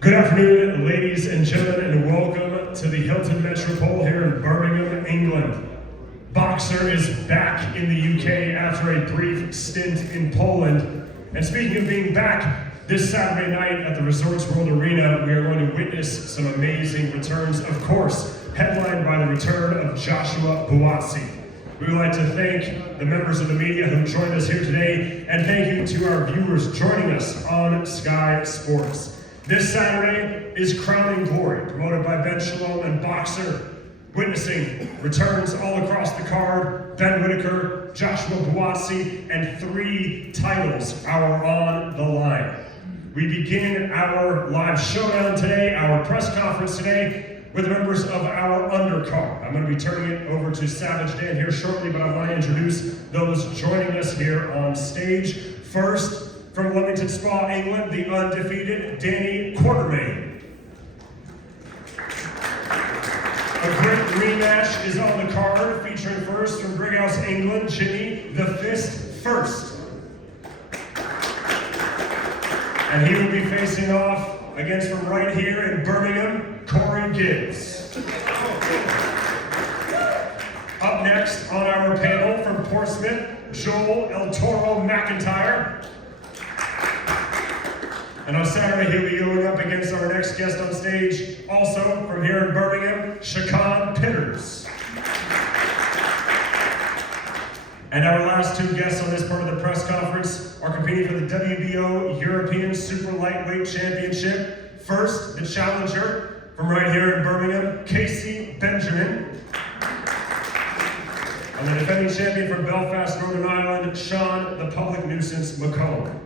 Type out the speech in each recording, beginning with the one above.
Good afternoon, ladies and gentlemen, and welcome to the Hilton Metropole here in Birmingham, England. Boxer is back in the UK after a brief stint in Poland. And speaking of being back, this Saturday night at the Resorts World Arena, we are going to witness some amazing returns, of course, headlined by the return of Joshua Buatsi. We would like to thank the members of the media who joined us here today, and thank you to our viewers joining us on Sky Sports. This Saturday is Crowning Glory, promoted by Ben Shalom and Boxer, witnessing returns all across the card: Ben Whitaker, Joshua Buatsi, and 3 titles are on the line. We begin our live showdown today, our press conference today, with members of our Undercard. I'm going to be turning it over to Savage Dan here shortly, but I want to introduce those joining us here on stage. First, from Leamington Spa, England, the undefeated Danny Quartermain. A great rematch is on the card, featuring first from Brighouse, England, Jimmy the Fist First. And he will be facing off against from right here in Birmingham, Corey Gibbs. Up next on our panel from Portsmouth, Joel El Toro McIntyre. And on Saturday, he'll be going up against our next guest on stage, also from here in Birmingham, Shakan Pitters. And our last 2 guests on this part of the press conference are competing for the WBO European Super Lightweight Championship. First, the challenger from right here in Birmingham, Casey Benjamin. And the defending champion from Belfast, Northern Ireland, Sean the Public Nuisance McComb.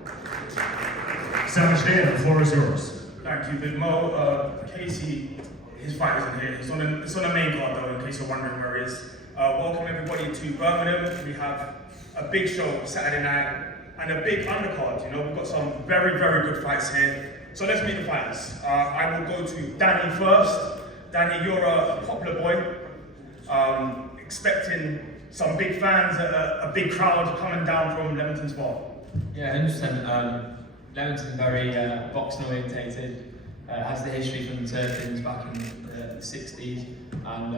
Savage Dan, the floor is yours. Thank you, Big Mo. Casey, his fight isn't here. It's on the main card though, in case you're wondering where he is. Welcome everybody to Birmingham. We have a big show Saturday night and a big undercard. You know, we've got some very, very good fights here. So let's meet the fighters. I will go to Danny first. Danny, you're a popular boy. Expecting some big fans, a big crowd coming down from Leamington Spa. Yeah, 100%. Leamington very boxing orientated, has the history from the Turpins back in the 60s, and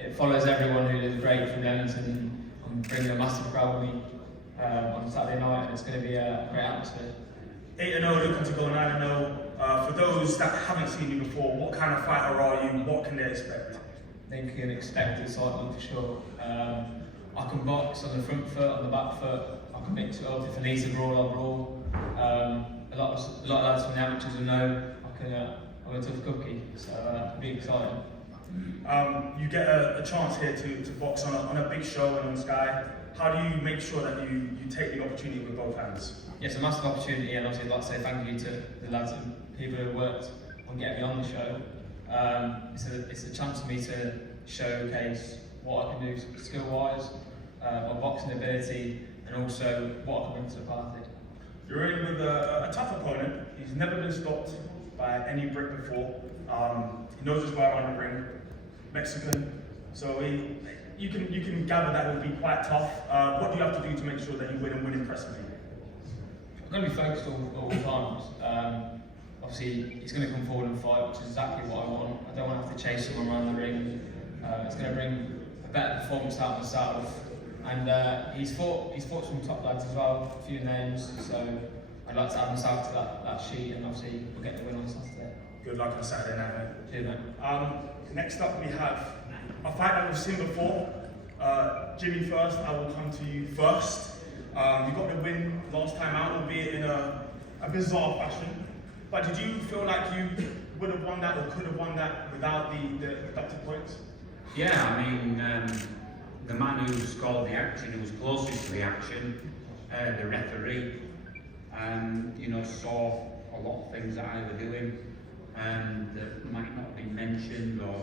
it follows everyone who did great from Leamington and bringing a massive crowd with me on Saturday night, and it's going to be a great atmosphere. 8-0, looking to go 9-0. For those that haven't seen you before, what kind of fighter are you? What can they expect? They can expect excitement for sure. I can box on the front foot, on the back foot. I can mix it up. If I need to brawl, I'll brawl. A lot of lads from the amateurs will know I'm a tough cookie, so it'll be exciting. You get a chance here to box on a big show and on Sky. How do you make sure that you take the opportunity with both hands? Yeah, it's a massive opportunity, and obviously I'd like to say thank you to the lads and people who worked on getting me on the show. It's a chance for me to showcase what I can do skill-wise, my boxing ability, and also what I can bring to the party. You're in with a tough opponent. He's never been stopped by any Brit before. He knows his way around the ring. Mexican, so you can gather that it will be quite tough. What do you have to do to make sure that you win and win impressively? I'm going to be focused all times. Obviously, he's going to come forward and fight, which is exactly what I want. I don't want to have to chase someone around the ring. It's going to bring a better performance out of myself. And he's fought some top lads as well, a few names, so I'd like to add myself to that sheet, and obviously we'll get the win on Saturday. Good luck on Saturday night, mate. Cheers, mate. Next up we have a fight that we've seen before. Jimmy first, I will come to you first. You got the win last time out, albeit in a bizarre fashion. But did you feel like you would have won that or could have won that without the deducted points? Yeah, I mean, the man who scored the action, who was closest to the action, the referee, saw a lot of things that I was doing that might not have been mentioned, or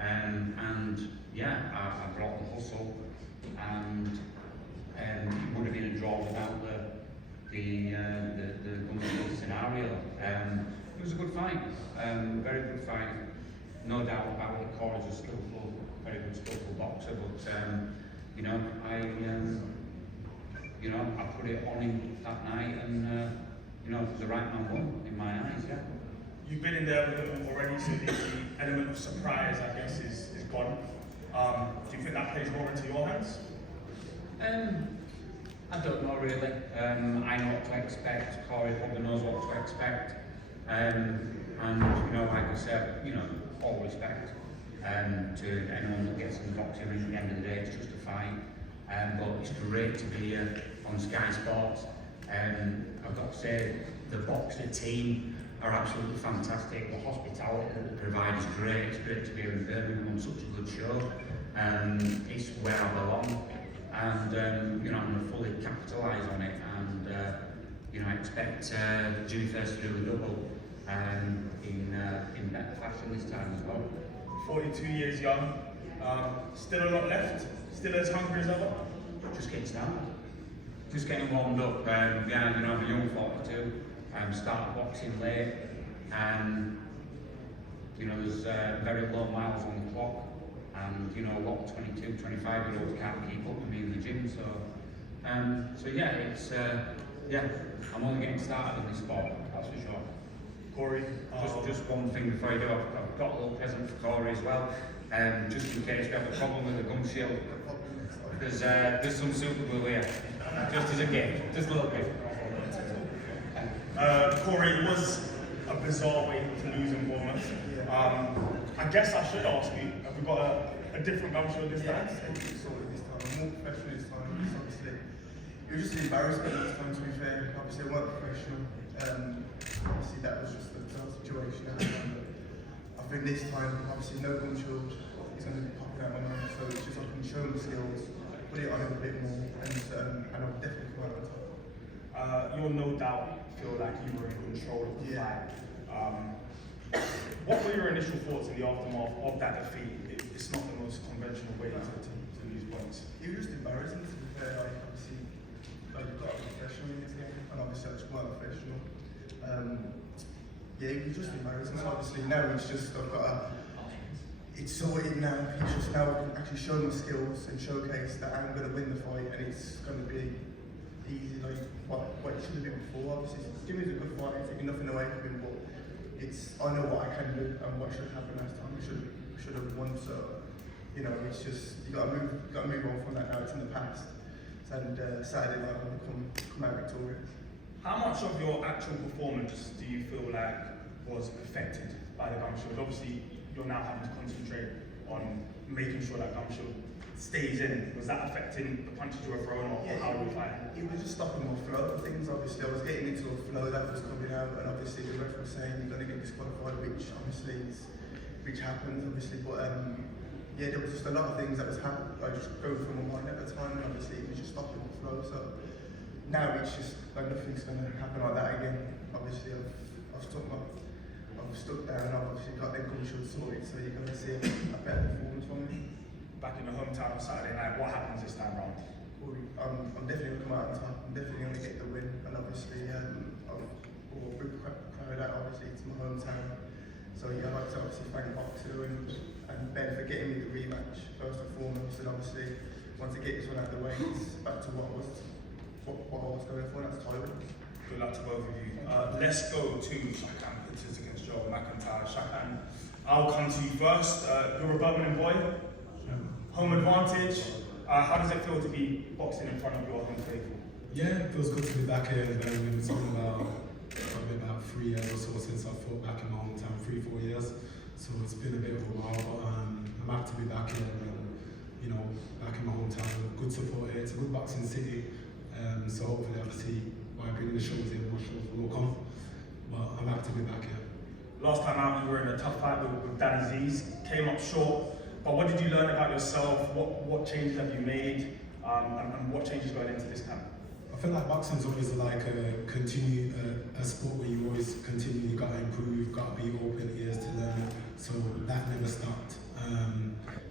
and yeah, I brought the hustle, and it would have been a draw without the gunfight scenario. It was a good fight, very good fight, no doubt about it. Corey's a skillful, very good skillful boxer, but I put it on him that night, and the right man won in my eyes. Yeah. You've been in there with them already, so the element of surprise, I guess, is gone. Do you think that plays more into your hands? I don't know really. I know what to expect. Corey probably knows what to expect. And you know, like I said, you know, all respect to anyone that gets in the boxing ring. At the end of the day, it's just a fight. But it's great to be here on Sky Sports. I've got to say, the boxing team are absolutely fantastic. The hospitality that they provide is great. It's great to be here in Birmingham on such a good show. It's where I belong, and you know, I'm going to fully capitalise on it. And you know, I expect Jimmy First to do the double in better fashion this time as well. 42 years young, still a lot left, still as hungry as ever. Just getting started. Just getting warmed up. Yeah, you know, I'm a young 42. Started boxing late. You know, there's very low miles on the clock. And you know, a lot of 22, 25-year-olds can't keep up with me in the gym. So yeah, it's yeah, I'm only getting started in this sport, that's for sure. Corey, Just one thing before you do, I've got a little present for Corey as well. Just in case we have a problem with the gum shield. There's some super glue here, just as a gift, just a little gift. Corey, it was a bizarre way to lose in Bournemouth. I guess I should ask you, have we got a different gum shield this time? This time, more professional this time. Obviously, it was just an embarrassment this time. To be fair, obviously I weren't professional. Obviously that was just the situation at the time. But I think this time, obviously no gum shield is going to be popping out my mouth, so it's just I can show my skills, put it on a bit more, and I'll definitely come out on top. You'll no doubt feel like you were in control of the Yeah. fight. What were your initial thoughts in the aftermath of that defeat? It's not the most conventional way to lose points. It was just embarrassing to be fair. Like obviously, like you've got to be professional in this game, and obviously I just weren't professional. Yeah, it was just embarrassing. So obviously now it's just I've got to. It's sorted now. It's just now I can actually show my skills and showcase that I'm going to win the fight, and it's going to be easy, like what it should have been before. Obviously, Jimmy's a good fighter, taking nothing away from him, but I know what I can do and what should happen last time. We should have won. So you know, it's just you got to move on from that now. It's in the past, and Saturday night I'm going to come out victorious. How much of your actual performance do you feel like was affected by the gum shield? Obviously, you're now having to concentrate on making sure that gum shield stays in. Was that affecting the punches you were throwing, or how you were fighting? It was just stopping my flow of things. Obviously, I was getting into a flow that was coming out, and obviously the ref was saying you're going to get disqualified, which happens, obviously. But yeah, there was just a lot of things that was happening. I just go through my mind at the time, and obviously it was just stopping my flow. So now it's just like nothing's going to happen like that again. Obviously, I've stuck down. I've obviously got them gum shields sorted, so you're going to see a better performance from me. Back in the hometown on Saturday night, what happens this time round? I'm definitely going to come out on top. I'm definitely going to get the win, and obviously I'll bring the crowd out. Obviously, it's my hometown, so yeah, I'd like to obviously thank Boxer and Ben for getting me the rematch first and foremost, and obviously once I get this one out of the way, it's back to what I was going for, and that's title. Good luck to both of you. Let's go to Shakan Pitters against Joe McIntyre. Shakan, I'll come to you first. You're a Birmingham boy. Home advantage. How does it feel to be boxing in front of your home faithful? Yeah, it feels good to be back here in Birmingham. It's been probably about 3 years or so since I fought back in my hometown, 3-4 years. So it's been a bit of a while, but I'm happy to be back here and, you know, back in my hometown. Good support here. It's a good boxing city. So hopefully obviously by bringing the shows in, more shows will come. But I'm happy to be back here. Last time out you were in a tough fight with Dan Aziz, came up short. But what did you learn about yourself? What changes have you made? And what changes going into this camp? I feel like boxing's always like a sport where you always continue, you gotta improve, you've gotta be open ears to learn. So that never stopped.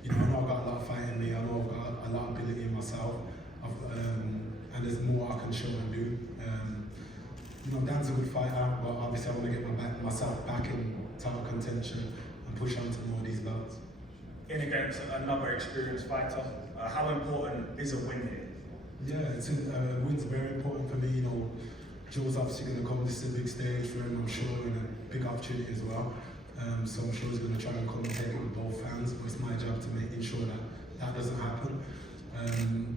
You know, I know I've got a lot of fight in me, I know I've got a lot of ability in myself. And there's more I can show and do. You know, Dan's a good fighter, but obviously I want to get myself back in title contention and push on to more of these belts. In against another experienced fighter, how important is a win here? Yeah, win's very important for me. You know, Joe's obviously going to come. This is a big stage for him, I'm sure, and a big opportunity. opportunity as well. So I'm sure he's going to try and come and take it with both hands, but it's my job to ensure that that doesn't happen.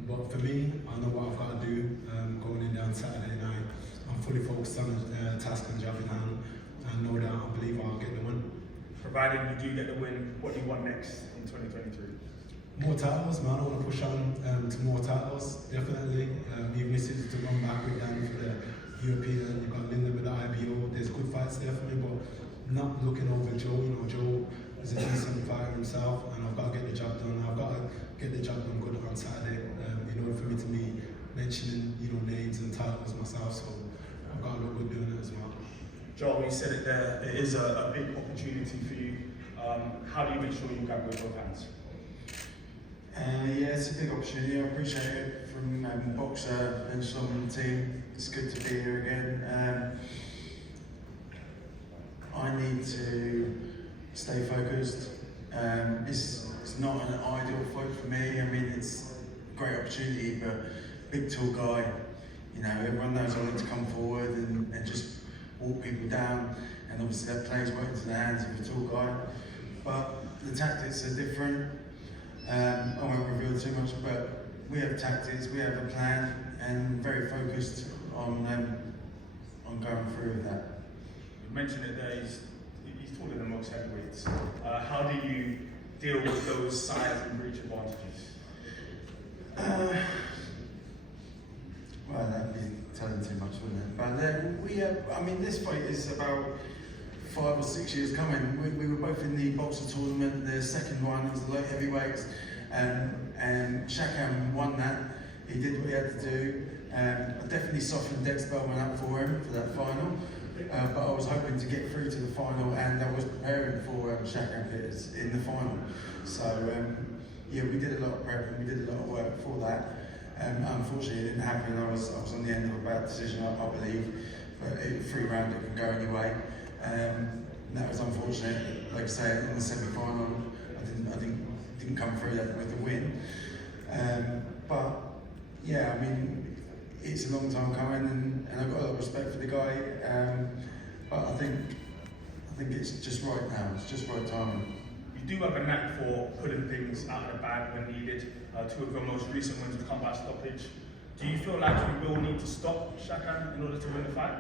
But for me, I know what I've got to do going in down Saturday night. I'm fully focused on the task and job in hand, and know that I believe I'll get the win. Provided you do get the win, what do you want next in 2023? More titles, man. I want to push on to more titles, definitely. Even if it's to run back with Dan for the European, you've got Linda with the IBO. There's good fights there for me, but not looking over Joe. You know, Joe is a decent fighter himself, and I've got to get the job done. I've got to get the job done good on Saturday in order for me to be mentioning, you know, names and titles myself. So I've got to look good doing it as well. Joel, you said it there. It is a big opportunity for you. How do you make sure you grab with both hands? Yeah, it's a big opportunity. I appreciate it from Boxer and some on the team. It's good to be here again. I need to stay focused. It's not an ideal fight for me. I mean, it's a great opportunity, but big tall guy. You know, everyone knows I need to come forward and just walk people down, and obviously that plays right into the hands of a tall guy. But the tactics are different. I won't reveal too much, but we have tactics, we have a plan, and very focused on going through with that. You mentioned it there, he's taller than most heavyweights. How do you deal with those size and reach advantages? Well, that'd be telling too much, wouldn't it? But then we have, I mean, this fight is about 5 or 6 years coming. We were both in the boxer tournament. The second one was the light heavyweights, and Shakam won that. He did what he had to do. I definitely softened Dex Bellman up for him for that final, but I was hoping to get through to the final, and I was preparing for Shakam Peters in the final. So yeah, we did a lot of prepping, we did a lot of work for that. Unfortunately, it didn't happen. I was on the end of a bad decision, I believe. But 3 round, it can go anyway. And that was unfortunate. Like I say, in the semi-final, I didn't come through that with the win. But yeah, I mean, it's a long time coming, and I've got a lot of respect for the guy. But I think it's just right now. It's just right timing. You do have a knack for putting things out of the bag when needed. 2 of your most recent wins have come by stoppage. Do you feel like you will need to stop Shakam in order to win the fight?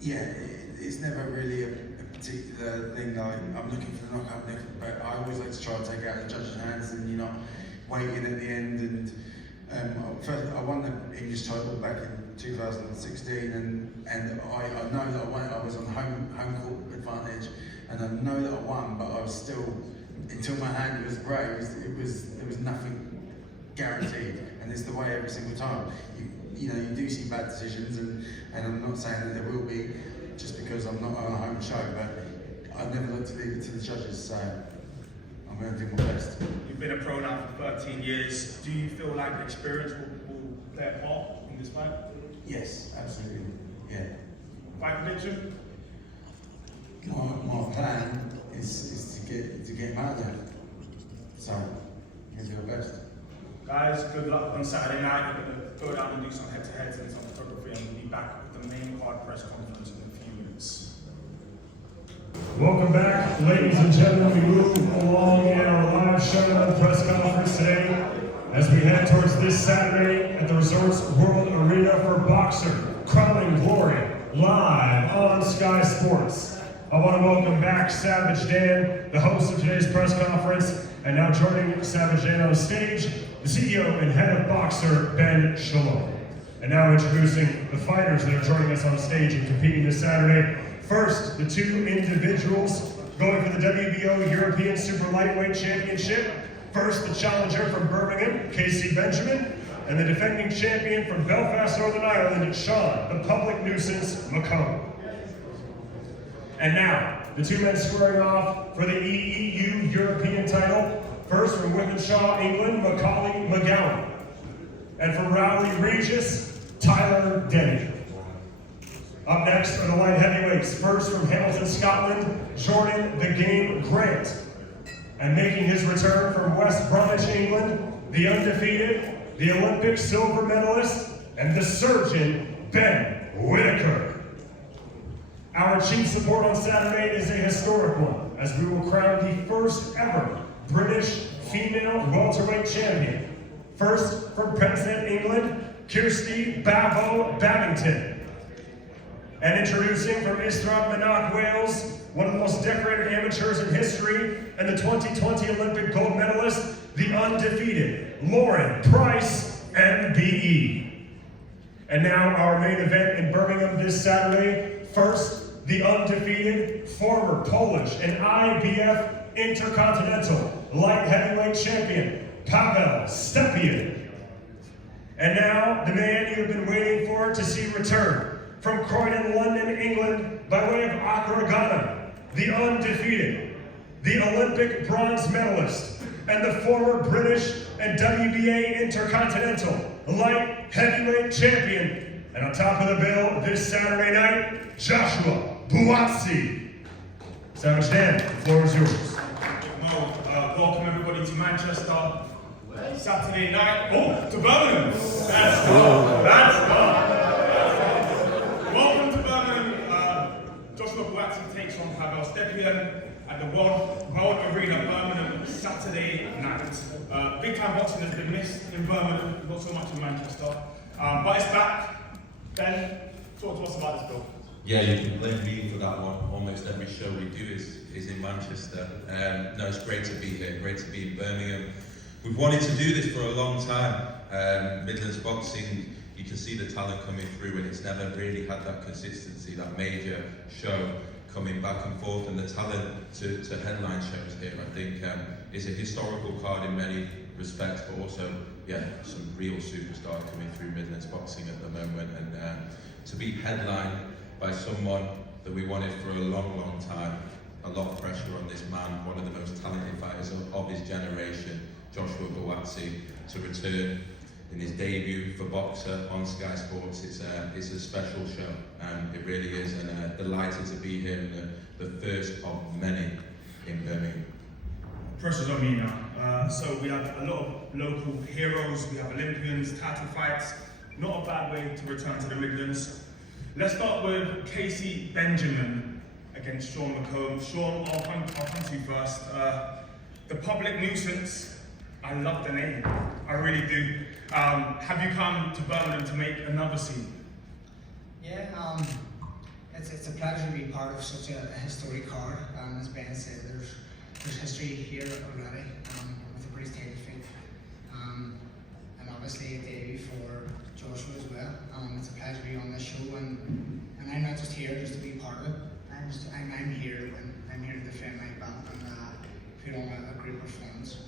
Yeah, it's never really a particular thing. Like, I'm looking for the knockout, but I always like to try and take it out of the judge's hands, and you're not waiting at the end. And first, I won the English title back in 2016, and I know that I was on home court advantage, and I know that I won, but I was still, until my hand was grey, there was nothing guaranteed, and it's the way every single time. You know, you do see bad decisions, and I'm not saying that there will be, just because I'm not on a home show, but I've never looked to leave it to the judges, so I'm going to do my best. You've been a pro now for 13 years. Do you feel like experience will play a part in this fight? Yes, absolutely, yeah. Fight prediction? My plan is to get him out there, so I'm going to do my best. Guys, good luck on Saturday night. We're going to go down and do some head-to-heads and some photography, and we'll be back with the main card press conference in a few minutes. Welcome back, ladies and gentlemen. We move along in our live show press conference today as we head towards this Saturday at the Resorts World Arena for Boxer Crowning Glory, live on Sky Sports. I want to welcome back Savage Dan, the host of today's press conference, and now joining Savage Dan on stage, the CEO and head of Boxer, Ben Shalom. And now introducing the fighters that are joining us on stage and competing this Saturday. First, the 2 individuals going for the WBO European Super Lightweight Championship. First, the challenger from Birmingham, Casey Benjamin, and the defending champion from Belfast, Northern Ireland, Sean, the public nuisance, McComb. And now, the 2 men squaring off for the EEU European title. First, from Wythenshawe, England, Macaulay McGowan. And from Rowley Regis, Tyler Denny. Up next are the light heavyweights. First, from Hamilton, Scotland, Jordan "The Game" Grant. And making his return from West Bromwich, England, the undefeated, the Olympic silver medalist, and the surgeon, Ben Whitaker. chief support on Saturday is a historic one, as we will crown the first ever British female welterweight champion. First, from Penzance, England, Kirsty Bavo Babington. And introducing from Ystad-Mynach, Wales, one of the most decorated amateurs in history, and the 2020 Olympic gold medalist, the undefeated Lauren Price, MBE. And now our main event in Birmingham this Saturday. First, the undefeated former Polish and IBF Intercontinental Light Heavyweight Champion, Paweł Stepien. And now, the man you have been waiting for to see return from Croydon, London, England, by way of Accra, Ghana, the undefeated, the Olympic bronze medalist, and the former British and WBA Intercontinental Light Heavyweight Champion. And on top of the bill this Saturday night, Joshua Buatsi. Savage Dan, the floor is yours. Welcome everybody to Manchester. Saturday night. Oh, to Birmingham. That's welcome to Birmingham. Joshua Buatsi takes on Paweł Stepien at the World Arena, Birmingham, Saturday night. Big time boxing has been missed in Birmingham, not so much in Manchester. But it's back. Ben, talk to us about this, Bill. Yeah, you can blame me for that one. Almost every show we do is in Manchester. No, it's great to be here, great to be in Birmingham. We've wanted to do this for a long time. Midlands boxing, you can see the talent coming through, and it's never really had that consistency, that major show coming back and forth, and the talent to headline shows here, I think, is a historical card in many respects, but also, yeah, some real superstars coming through Midlands boxing at the moment, and to be headlined by someone that we wanted for a long, long time. A lot of pressure on this man, one of the most talented fighters of his generation, Joshua Buatsi, to return in his debut for Boxer on Sky Sports. It's a special show, it really is, and delighted to be here, and the first of many in Birmingham. Pressure's on me now. So we have a lot of local heroes, we have Olympians, title fights. Not a bad way to return to the Midlands. Let's start with Casey Benjamin against Sean McComb. Sean, I'll come to you first. The public nuisance, I love the name, I really do. Have you come to Birmingham to make another scene? Yeah, it's a pleasure to be part of such a historic card. As Ben said, there's history here already with the British title fight, and obviously a debut for Joshua as well. It's a pleasure to be on this show, and I'm not just here just to be part of it. I'm here to win. I'm here to defend my belt and put on a great performance.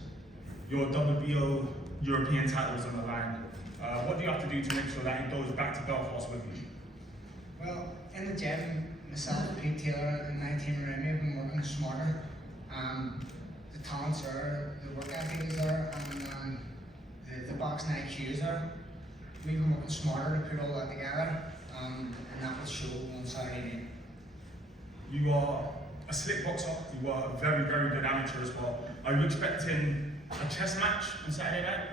Your WBO European title is on the line. What do you have to do to make sure that it goes back to Belfast with you? Well, in the gym, myself, Pete Taylor, and my team around me have been working smarter. The talent's there, the work ethic is there, and the boxing IQ is there. We've been working smarter to put all that together, and that will show on Saturday night. You are a slick boxer, you are a very, very good amateur as well. Are you expecting a chess match on Saturday night?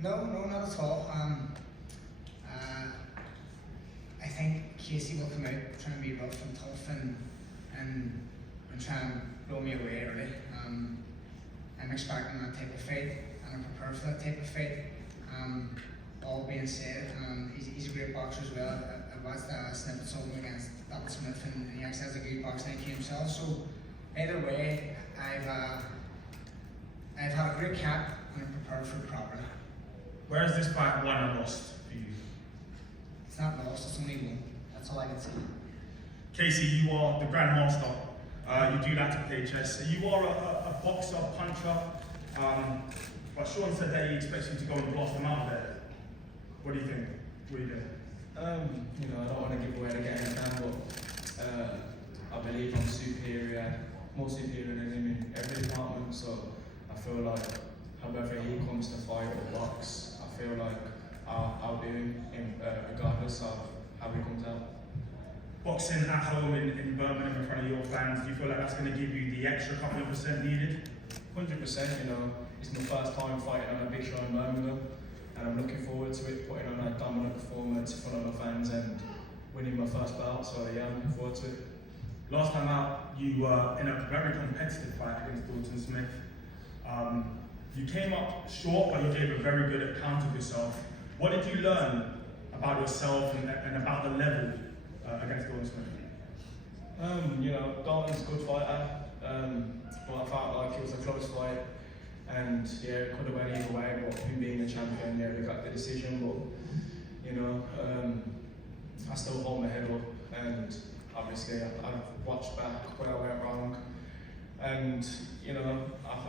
No, not at all. I think Casey will come out trying to be rough and tough and try and blow me away early. I'm expecting that type of fight, and I'm prepared for that type of fight. All being said, he's a great boxer as well. I watched snippets of him against Dalton Smith, and he actually has a good boxing IQ himself. So either way, I've had a great camp, and I'm prepared for it properly. Where is this fight won and lost for you? It's not lost, it's only won. That's all I can say. Casey, you are the grandmaster. You do that to play chess. You are a boxer, puncher. But Sean said that he expects you to go and blast them out there. What do you think? What do you do? I don't want to give away the game now, but I believe I'm superior, more superior than him in every department. So I feel like however he comes to fight or box, I feel like I'll do him regardless of how he comes out. Boxing at home in Birmingham in front of your fans, do you feel like that's going to give you the extra couple of % needed? 100%, it's my first time fighting on a big show in Birmingham, and I'm looking forward to it, putting on a dominant performance in front of my fans and winning my first bout, so yeah, I'm looking forward to it. Last time out, you were in a very competitive fight against Dalton Smith. You came up short, but you gave a very good account of yourself. What did you learn about yourself and about the level against Dalton Smith? You know, Dalton's a good fighter, but I felt like it was a close fight, and yeah, it could have went either way. But him being the champion, yeah, we got the decision. But you know, I still hold my head up, and obviously I've watched back where I went wrong, and you know,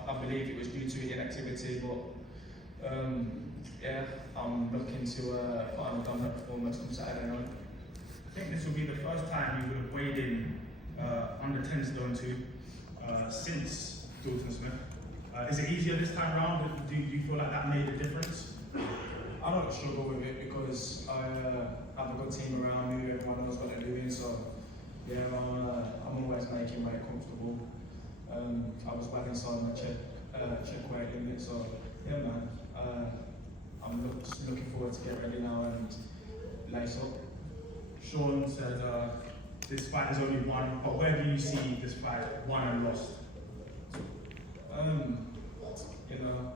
I believe it was due to inactivity, but yeah, I'm looking to put on a dominant performance on Saturday night. I think this will be the first time you would have weighed in under 10 stone 2 since Dalton Smith. Is it easier this time around? Do you feel like that made a difference? I don't struggle with it because I have a good team around me, everyone knows what they're doing, so yeah, I'm always making weight comfortable. I was well inside my check weight limit, so yeah man, I'm just looking forward to get ready now and lace up. Sean said this fight is only one, but where do you see this fight won and lost? You know,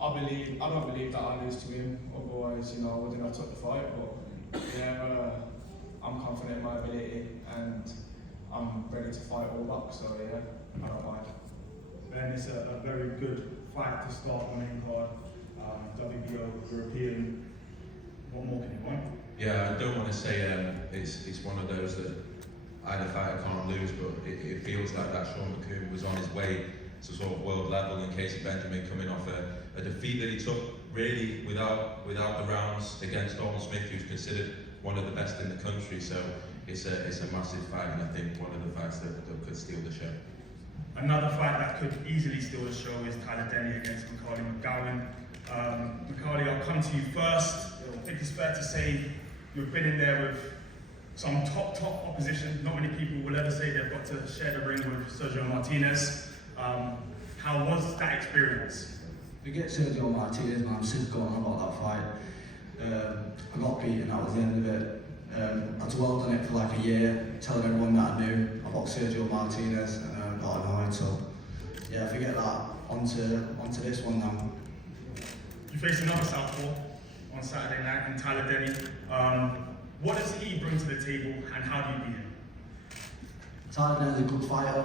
I don't believe that I lose to him, otherwise, you know, I wouldn't have took the fight, but yeah, I'm confident in my ability and I'm ready to fight all up, so yeah, I don't mind. Ben, it's a very good fight to start the main card. WBO, European, what more can you want? Yeah, I don't want to say it's one of those that either fighter can't lose, but it feels like that Sean McCoon was on his way to sort of world level, in Casey Benjamin coming off a defeat that he took really without the rounds against Dalton Smith, who's considered one of the best in the country. So it's a massive fight, and I think one of the fights that could steal the show. Another fight that could easily steal the show is Tyler Denny against Macaulay McGowan. Macaulay, I'll come to you first. I think it's fair to say you've been in there with some top opposition. Not many people will ever say they've got to share the ring with Sergio Martinez. How was that experience? Forget Sergio Martinez, man, I'm sick going on about that fight. I got beaten, that was the end of it. I dwelled on it for like a year, telling everyone that I knew about Sergio Martinez, and got annoyed, so yeah, forget that. Onto this one now. You face another southpaw on Saturday night in Tyler Denny. What does he bring to the table, and how do you beat him? Tyler Denny's a good fighter.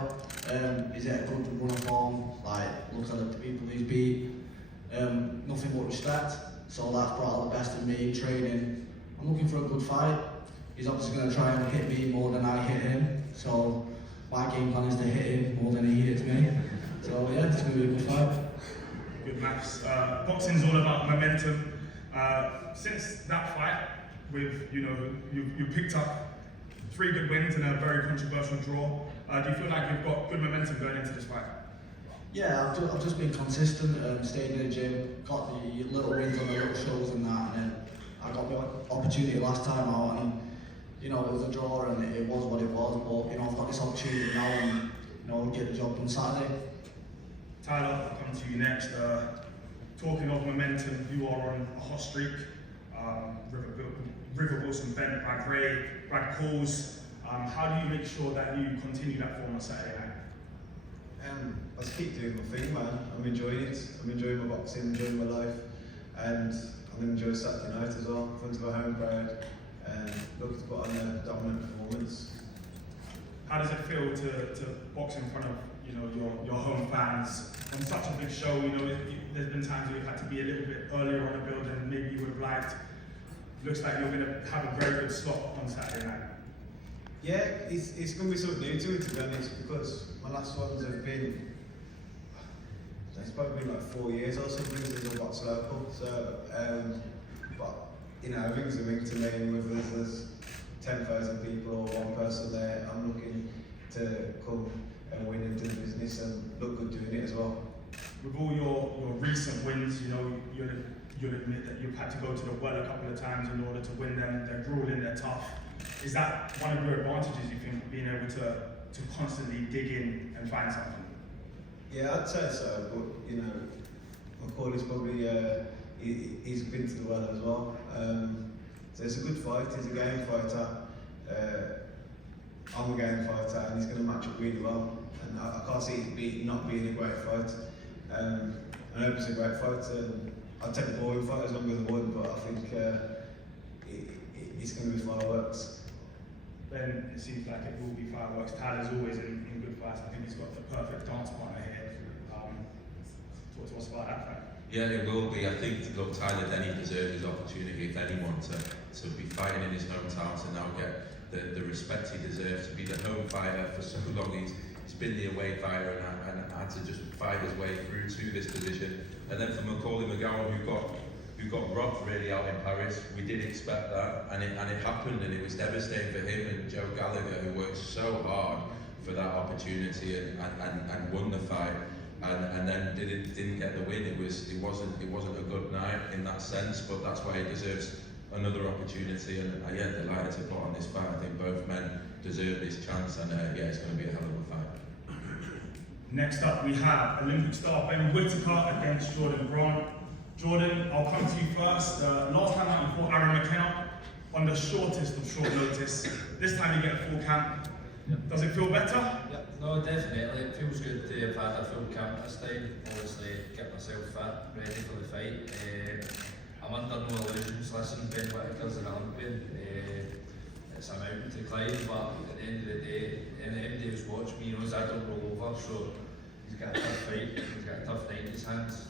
He's at a good run of form. Like, look at the people he's beat. Nothing but respect. So that's brought out the best of me in training. I'm looking for a good fight. He's obviously going to try and hit me more than I hit him. So my game plan is to hit him more than he hits me. So yeah, it's going to be a good fight. Good maths. Boxing's all about momentum. Since that fight, with you picked up 3 good wins and a very controversial draw. Do you feel like you've got good momentum going into this fight? Yeah, I've just been consistent, stayed in the gym, got the little wins on the little shows and that, and then I got the opportunity last time out, and you know, it was a draw and it was what it was, but you know, I've got this opportunity now and you know, get the job on Saturday. Tyler, I'll come to you next. Talking of momentum, you are on a hot streak. River Wilson bent, Brad Ray, Brad Pauls. How do you make sure that you continue that form on Saturday night? I just keep doing my thing, man. I'm enjoying it. I'm enjoying my boxing, enjoying my life, and I'm going to enjoy Saturday night as well, in front of a home crowd, and looking to put on a dominant performance. How does it feel to box in front of your home fans on such a big show? You know, there's been times where you've had to be a little bit earlier on the build than maybe you would have liked. Looks like you're going to have a very good slot on Saturday night. Yeah, it's going to be something new to me, to be honest, because my last ones have been, it's probably been like 4 years or something since I boxed local. So, but you know, everything's a ring to me, and whether there's 10,000 people or one person there, I'm looking to come and win and do business and look good doing it as well. With all your recent wins, you know, you'll admit that you've had to go to the well a couple of times in order to win them. They're grueling, they're tough. Is that one of your advantages, you think, being able to constantly dig in and find something? Yeah, I'd say so, but you know, Macaulay's probably, he's been to the well as well. So it's a good fight. He's a game fighter. I'm a game fighter, and he's going to match up really well. And I can't see it not being a great fight. I hope it's a great fight. I'll take a boring fight as long as I win, but I think it's going to be fireworks. Then it seems like it will be fireworks. Tyler's always in good fights. I think he's got the perfect dance partner here. Talk to us about that fight. Yeah, it will be. I think, look, Tyler Denny deserved his opportunity, if anyone, to be fighting in his hometown, to now get the respect he deserves, to be the home fighter for so long. He's been the away fighter and had to just fight his way through to this position. And then for Macaulay McGowan, who got robbed really out in Paris, we did expect that, and it happened, and it was devastating for him and Joe Gallagher, who worked so hard for that opportunity and won the fight. And then didn't get the win. It wasn't a good night in that sense, but that's why he deserves another opportunity. And yeah, delighted to put on this fight. I think both men deserve this chance, and yeah, it's going to be a hell of a fight. Next up, we have Olympic star Ben Whittaker against Jordan Grant. Jordan, I'll come to you first. Last time out you fought Aaron McKenna on the shortest of short notice. This time you get a full camp. Yep. Does it feel better? Yep. No, definitely. It feels good to have had a full camp this time. Obviously, get myself fit, ready for the fight. I'm under no illusions. Listen, Ben Whittaker's an Olympian. It's a mountain to climb, but at the end of the day, anybody who's watched me knows I don't roll over. So he's got a tough fight. He's got a tough night in his hands.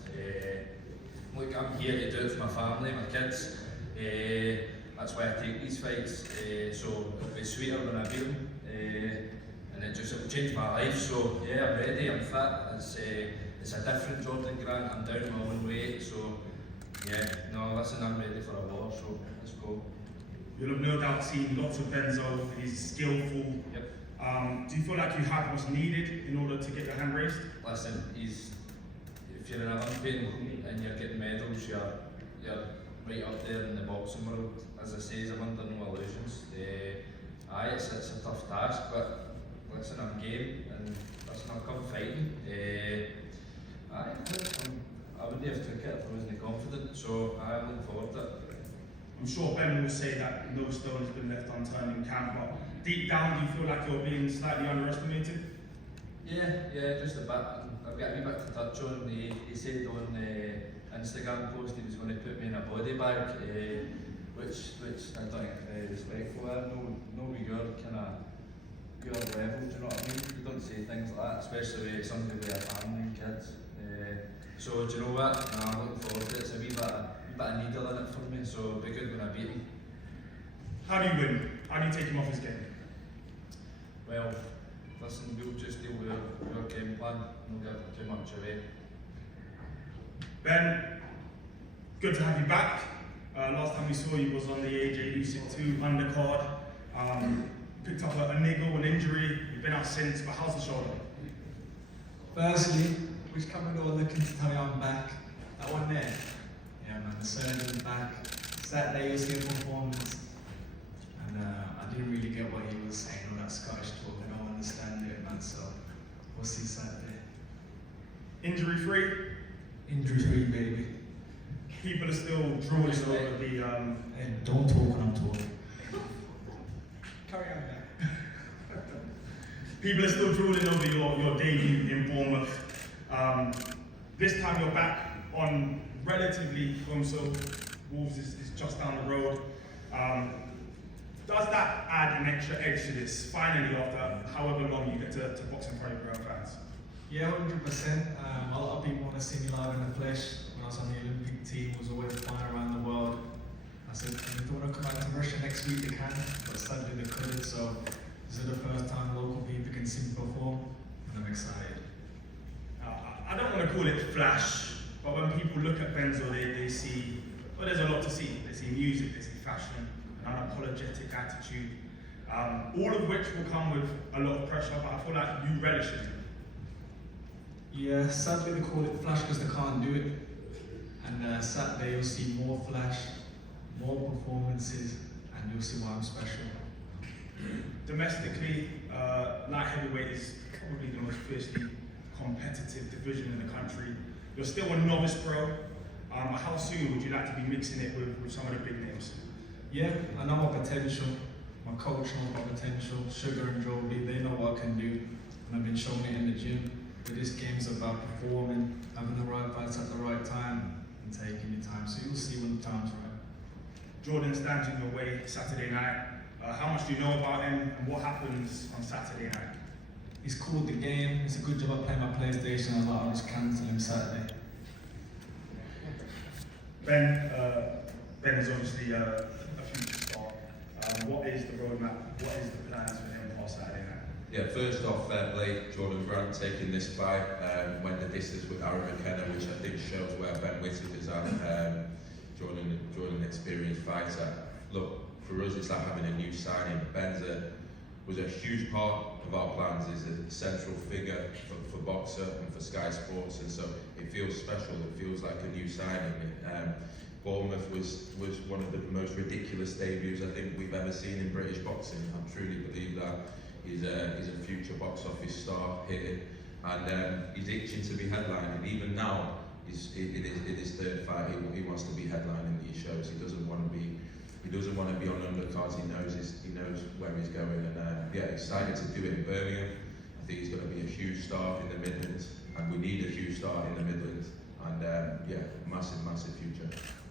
Look, I'm here to do it for my family, my kids. That's why I take these fights. So it'll be sweeter when I beat them. And it'll change my life. So yeah, I'm ready, I'm fit. It's a different Jordan Grant. I'm down my own weight. So yeah, no, listen, I'm ready for a war. So let's go. You'll have no doubt seen lots of Benzo. He's skillful. Yep. Do you feel like you have what's needed in order to get your hand raised? Listen, if you're an Olympian and you're getting medals, you're right up there in the boxing world. As I say, I'm under no illusions. It's a tough task, but listen, I'm game, and listen, I'll come fighting. I wouldn't have took it if I wasn't confident, so I'm looking forward to it. I'm sure Ben will say that no stone has been left unturned in camp, but deep down, do you feel like you're being slightly underestimated? Yeah, just a bit. I've got a wee bit to touch on. He said on the Instagram post he was going to put me in a body bag, which I don't think is very respectful. No, with your kind of your level, do you know what I mean? You don't say things like that, especially with somebody with a family and kids. So do you know what? No, I'm looking forward to it. It's a wee bit of needle in it for me, so it'll be good when I beat him. How do you win? How do you take him off his game? Well, listen, we'll just deal with your game plan. We'll give too much away. Ben, good to have you back. Last time we saw you was on the AJ Usyk 2 undercard. Picked up a niggle, an injury. You've been out since, but how's the shoulder? Firstly, which coming over looking to tell you I'm back. That one there. Yeah man, the surgeon's back. Saturday was his performance. And I didn't really get what he was saying on that Scottish talk. I don't understand it, man, so we'll see Saturday. Injury free? Injury free, baby. People are still drooling over the Hey, don't talk when I'm talking. Carry on, man. People are still drooling over your debut in Bournemouth. This time you're back on relatively home soil. Wolves is just down the road. Does that add an extra edge to this, finally, after however long you get to box in front of your own fans? Yeah, 100%. A lot of people want to see me live in the flesh. When I was on the Olympic team, was always flying around the world. I said, if they want to come out to Russia next week, they can, but sadly they couldn't. So this is the first time local people can see me perform, and I'm excited. I don't want to call it flash, but when people look at Benzo, they see, well, there's a lot to see. They see music, they see fashion, an unapologetic attitude, all of which will come with a lot of pressure, but I feel like you relish it. Yeah, sadly they call it flash because they can't do it. And Saturday you'll see more flash, more performances, and you'll see why I'm special. Domestically, light heavyweight is probably the most fiercely competitive division in the country. You're still a novice pro. How soon would you like to be mixing it with some of the big names? yeah, I know my potential. My coach knows my potential. Sugar and Joby, they know what I can do, and I've been showing it in the gym. But this game's about performing, having the right bites at the right time, and taking your time. So you'll see when the time's right. Jordan stands in your way Saturday night. How much do you know about him, and what happens on Saturday night? He's called the game. It's a good job at playing my PlayStation a lot. I'll just cancel him Saturday. Ben is obviously a future star. What is the roadmap? What is the plans for him on Saturday night? Yeah, first off, fair play, Jordan Grant taking this fight, went the distance with Aaron McKenna, which I think shows where Ben Whittaker's at. Jordan experienced fighter. Look, for us it's like having a new signing. Was a huge part of our plans, is a central figure for Boxer and for Sky Sports, and so it feels special, it feels like a new signing. Bournemouth was one of the most ridiculous debuts I think we've ever seen in British boxing. I truly believe that. He's a future box office star hitting, and he's itching to be headlining. Even now, in his third fight, he wants to be headlining these shows. He doesn't want to be on undercards. He knows where he's going, and yeah, excited to do it in Birmingham. I think he's going to be a huge star in the Midlands, and we need a huge star in the Midlands. And yeah, massive future.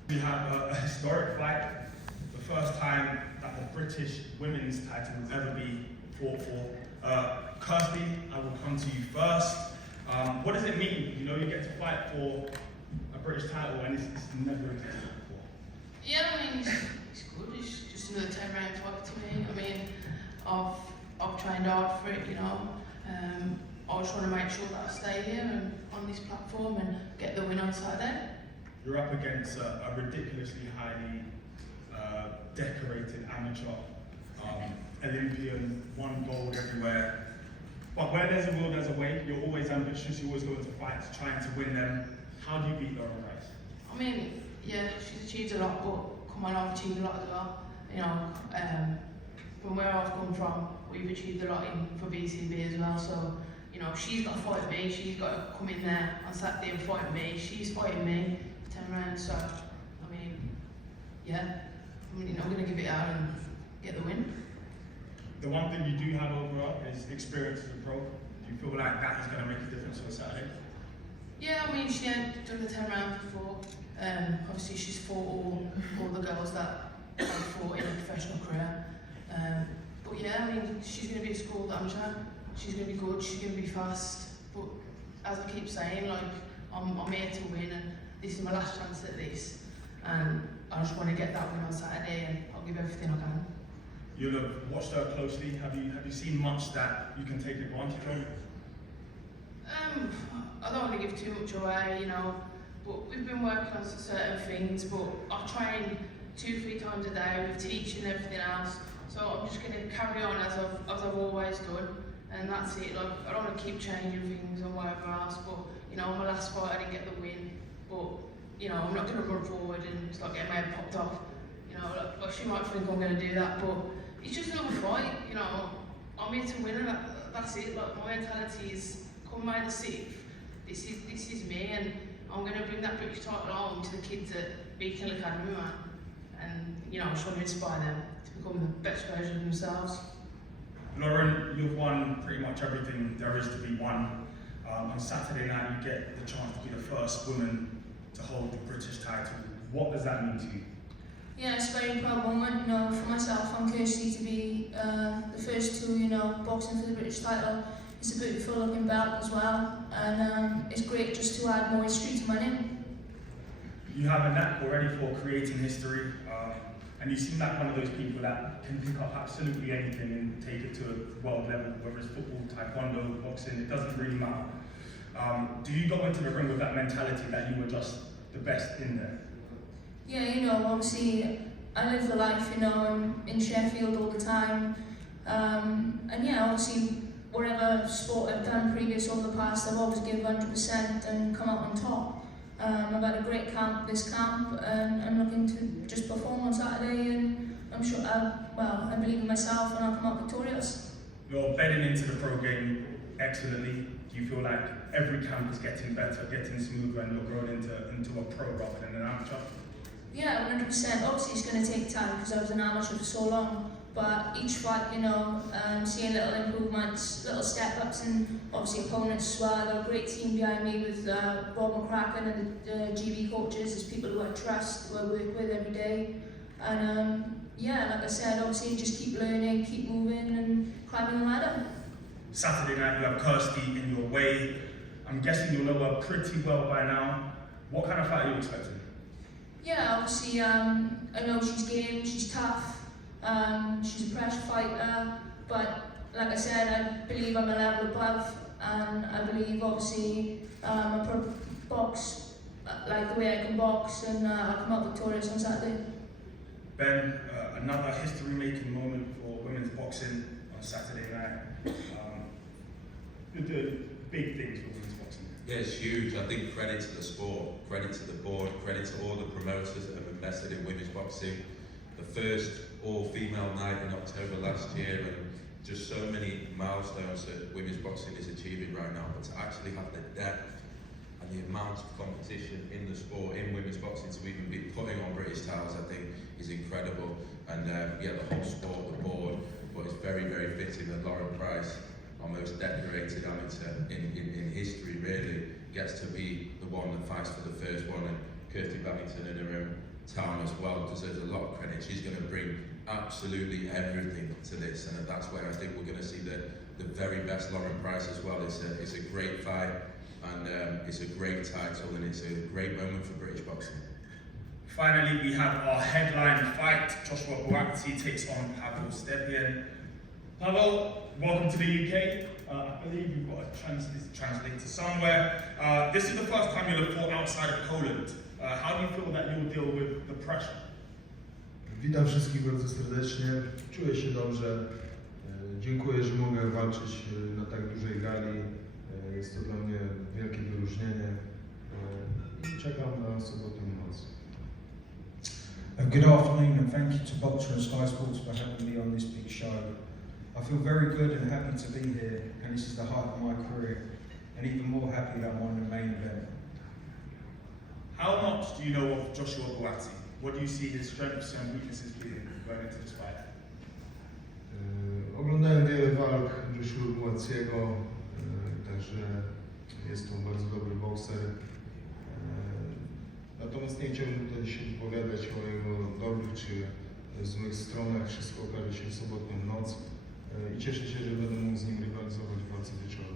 We have a historic fight, the first time that the British women's title will ever be fought for. Kirsty, I will come to you first. What does it mean? You know, you get to fight for a British title, and it's never existed before. Yeah, I mean, it's good. It's just another 10-round fight to me. I mean, I've trained hard for it, you know. I just want to make sure that I stay here and on this platform and get the win on Saturday. You're up against a ridiculously highly decorated amateur, Olympian, won gold everywhere. But where there's a will, there's a way. You're always ambitious, you always go into fights trying to win them. How do you beat Lauren Rice? I mean, yeah, she's achieved a lot, but come on, I've achieved a lot as well. You know, from where I've come from, we've achieved a lot for BCB as well. So, you know, she's got to fight me. She's got to come in there on Saturday and fight me. She's fighting me for 10 rounds. So, I mean, yeah, I'm going to give it out and get the win. The one thing you do have over her is experience as a pro. Do you feel like that is going to make a difference on Saturday? Yeah, I mean, she ain't done the 10 rounds before. Obviously, she's fought all the girls that I've fought in a professional career. But yeah, I mean, she's going to be a school amateur. She's going to be good. She's going to be fast. But as I keep saying, like, I'm here to win, and this is my last chance at this. And I just want to get that win on Saturday, and I'll give everything I can. You'll have watched her closely. Have you seen much that you can take advantage of? I don't want to give too much away, you know, but we've been working on certain things, but I train 2-3 times a day with teaching and everything else, so I'm just going to carry on as I've always done, and that's it. Like, I don't want to keep changing things and whatever else, but, you know, my last fight I didn't get the win, but, you know, I'm not going to run forward and start getting my head popped off. You know, like, she might think I'm going to do that, but it's just another fight, you know. I'm here to win, and that's it. Like, my mentality is, come May the 6th, this is me, and I'm going to bring that British title home to the kids at Beacon Academy, man. And, you know, I'm trying to inspire them to become the best version of themselves. Lauren, you've won pretty much everything there is to be won. On Saturday night, you get the chance to be the first woman to hold the British title. What does that mean to you? Yeah, it's a very proud moment, you know, for myself and Kirsty to be the first to, you know, boxing for the British title. It's a beautiful looking belt as well, and it's great just to add more history to my name. You have a knack already for creating history, and you seem like one of those people that can pick up absolutely anything and take it to a world level, whether it's football, taekwondo, boxing, it doesn't really matter. Do you go into the ring with that mentality that you were just the best in there? Yeah, you know, obviously I live the life, you know, I'm in Sheffield all the time, and yeah, obviously whatever sport I've done previous over the past, I've always given 100% and come out on top. I've had a great camp, this camp, and I'm looking to just perform on Saturday, and I'm sure, I believe in myself and I'll come out victorious. You're bedding into the pro game excellently. Do you feel like every camp is getting better, getting smoother, and you're growing into a pro rather than an amateur? Yeah, 100%. Obviously, it's going to take time because I was an amateur for so long. But each fight, you know, seeing little improvements, little step-ups, and obviously opponents as well. I've got a great team behind me with Rob McCracken and the GB coaches. There's people who I trust, who I work with every day. And yeah, like I said, obviously just keep learning, keep moving, and climbing the ladder. Saturday night you have Kirsty in your way. I'm guessing you'll know her pretty well by now. What kind of fight are you expecting? Yeah, obviously, I know she's game, she's tough. She's a pressure fighter, but like I said, I believe I'm a level above, and I believe obviously I box like the way I can box, and I'll come out victorious on Saturday. Ben, another history-making moment for women's boxing on Saturday night. The big things for women's boxing. Yeah, it's huge. I think credit to the sport, credit to the board, credit to all the promoters that have invested in women's boxing. The first all-female night in October last year, and just so many milestones that women's boxing is achieving right now. But to actually have the depth and the amount of competition in the sport, in women's boxing, to even be putting on British titles, I think is incredible. And yeah, the whole sport, the board, but it's very, very fitting that Lauren Price, our most decorated amateur in history, really gets to be the one that fights for the first one, and Kirsty Babington in her own town as well deserves a lot of credit. She's going to bring absolutely everything to this, and that's where I think we're going to see the very best Lauren Price as well. It's a great fight, and it's a great title, and it's a great moment for British boxing. Finally, we have our headline fight. Joshua Buatsi takes on Pavel Stepien. Pavel, welcome to the UK. I believe you've got a translator somewhere. This is the first time you'll have fought outside of Poland. How do you feel that you'll deal with the pressure? Witam wszystkich bardzo serdecznie. Czuję się dobrze. Dziękuję, że mogę walczyć na tak dużej gali. Jest to dla mnie wielkie wyróżnienie. I czekam na sobotę noc. Good afternoon, and thank you to Boxer and Sky Sports for having me on this big show. I feel very good and happy to be here, and this is the height of my career, and even more happy that I'm on the main event. How much do you know of Joshua Buatsi? What do you see his strengths and weaknesses being going into this fight? Oglądałem wiele walk Joshua Buatsiego, także jest to bardzo dobry bokser. Natomiast nie chciałbym tutaj się wypowiadać o jego dobrych czy złych stronach. Wszystko okaże się w sobotę noc i cieszę się, że będę mógł z nim rywalizować w walce wieczoru.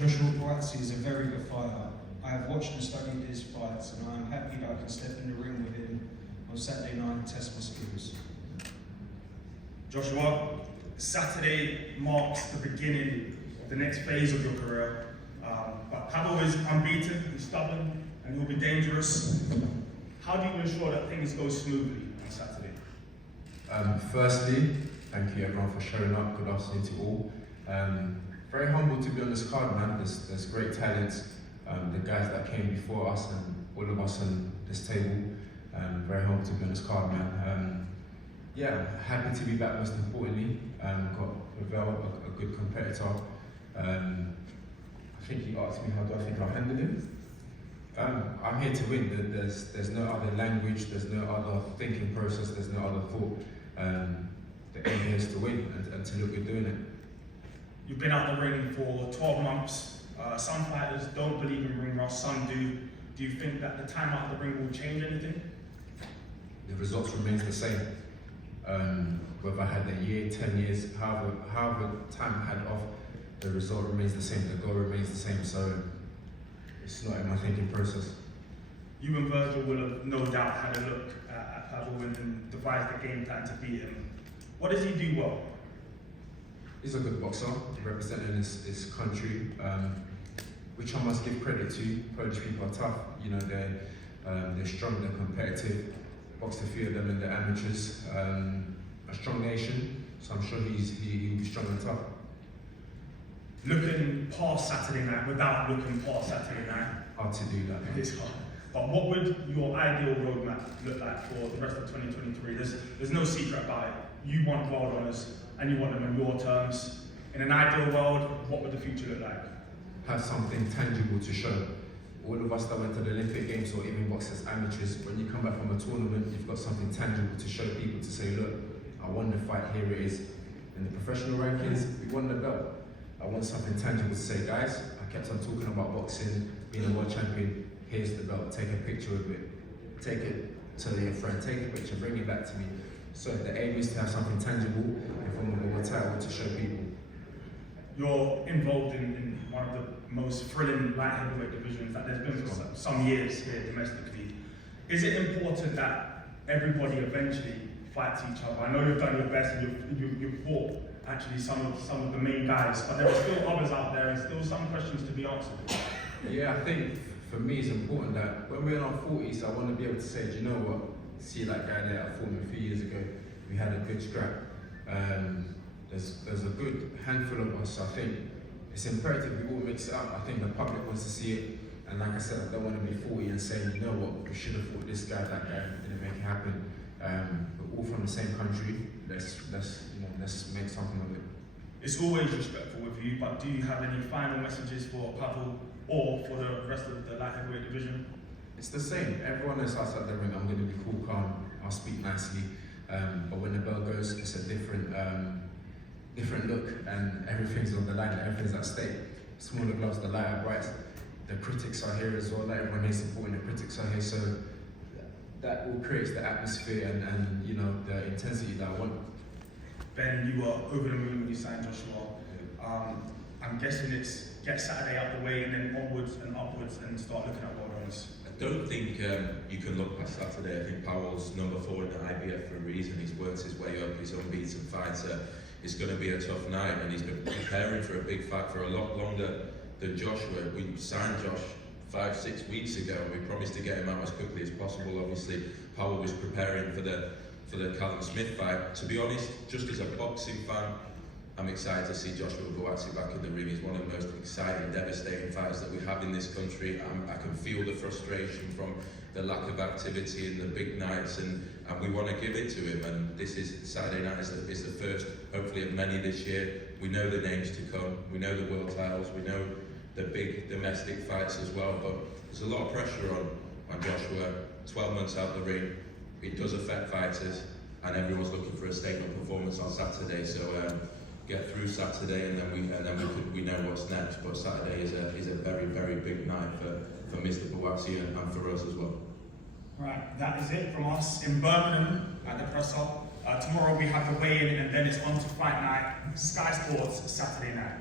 Joshua Buatsi is a very good fighter. I have watched and studied his fights, and I am happy that I can step in the ring with him on Saturday night and test my skills. Joshua, Saturday marks the beginning of the next phase of your career. But Pavel is unbeaten, he's stubborn, and he'll be dangerous. How do you ensure that things go smoothly on Saturday? Firstly, thank you everyone for showing up. Good afternoon to all. Very humble to be on this card, man. There's great talent. The guys that came before us and all of us on this table. Very humble to be on this card, man. Yeah, happy to be back. Most importantly, got Ravel, a good competitor. I think he asked me how do I think I'll handle him. I'm here to win. There's no other language, there's no other thinking process, there's no other thought. The aim here is to win and to look good doing it. You've been out the ring for 12 months. Some fighters don't believe in ring rust, some do. Do you think that the time out of the ring will change anything? The results remains the same. Whether I had a year, 10 years, however time I had off, the result remains the same, the goal remains the same, so it's not in my thinking process. You and Virgil will have no doubt had a look at Pavel and devised a game plan to beat him. What does he do well? He's a good boxer, representing his country, which I must give credit to. Polish people are tough, you know, they're strong, they're competitive. Boxed a few of them in the amateurs. A strong nation, so I'm sure he'll be strong and tough. Looking past Saturday night, without looking past Saturday night. Hard to do that. It's hard. But what would your ideal roadmap look like for the rest of 2023? There's no secret about it. You want world honours and you want them on your terms. In an ideal world, what would the future look like? Have something tangible to show. all of us that went to the Olympic Games or even box as amateurs, when you come back from a tournament, you've got something tangible to show people to say, look, I won the fight, here it is. In the professional rankings, we won the belt. I want something tangible to say, guys, I kept on talking about boxing, being a world champion, here's the belt, take a picture of it, take it to your friend, take a picture, bring it back to me. So the aim is to have something tangible in form of a world title to show people. You're involved in one of the most thrilling light heavyweight divisions that there's been for some years here domestically. Is it important that everybody eventually fights each other? I know you've done your best and you've fought actually some of the main guys, but there are still others out there and still some questions to be answered. Yeah, I think for me it's important that when we're in our 40s, I want to be able to say, do you know what? See that guy there that fought me a few years ago, we had a good scrap. There's a good handful of us, so I think it's imperative we all mix it up. I think the public wants to see it, and like I said, I don't want to be 40 and say, you know what, we should have fought this guy, that guy, didn't make it happen. We're all from the same country, let's make something of it. It's always respectful with you, but do you have any final messages for Pavel or for the rest of the light heavyweight division? It's the same. Everyone that's outside the ring, I'm going to be cool, calm, I'll speak nicely. But when the bell goes, it's a different look, and everything's on the line, everything's at stake. Smaller gloves, the lighter brights. The critics are here as well, like everyone is supporting, the critics are here, so that all creates the atmosphere and you know, the intensity that I want. Ben, you were over the moon when you signed Joshua. I'm guessing it's get Saturday out the way and then onwards and upwards and start looking at world honors. I don't think you can look past Saturday. I think Powell's number 4 in the IBF for a reason. He's worked his way up, he's unbeaten fighter. It's going to be a tough night, and he's been preparing for a big fight for a lot longer than Joshua. We signed Josh 5-6 weeks ago, and we promised to get him out as quickly as possible. Obviously, Powell was preparing for the Callum Smith fight. To be honest, just as a boxing fan, I'm excited to see Joshua Buatsi back in the ring. He's one of the most exciting, devastating fighters that we have in this country. I can feel the frustration from the lack of activity in the big nights, and we want to give it to him. And this is Saturday night is the first, hopefully, of many this year. We know the names to come. We know the world titles. We know the big domestic fights as well. But there's a lot of pressure on Joshua. 12 months out the ring, it does affect fighters, and everyone's looking for a statement performance on Saturday. So. Get through Saturday, and then we know what's next. But Saturday is a very, very big night for Mr. Buatsi and for us as well. Right, that is it from us in Birmingham at the press up. Tomorrow we have the weigh-in, and then it's on to fight night, Sky Sports Saturday night.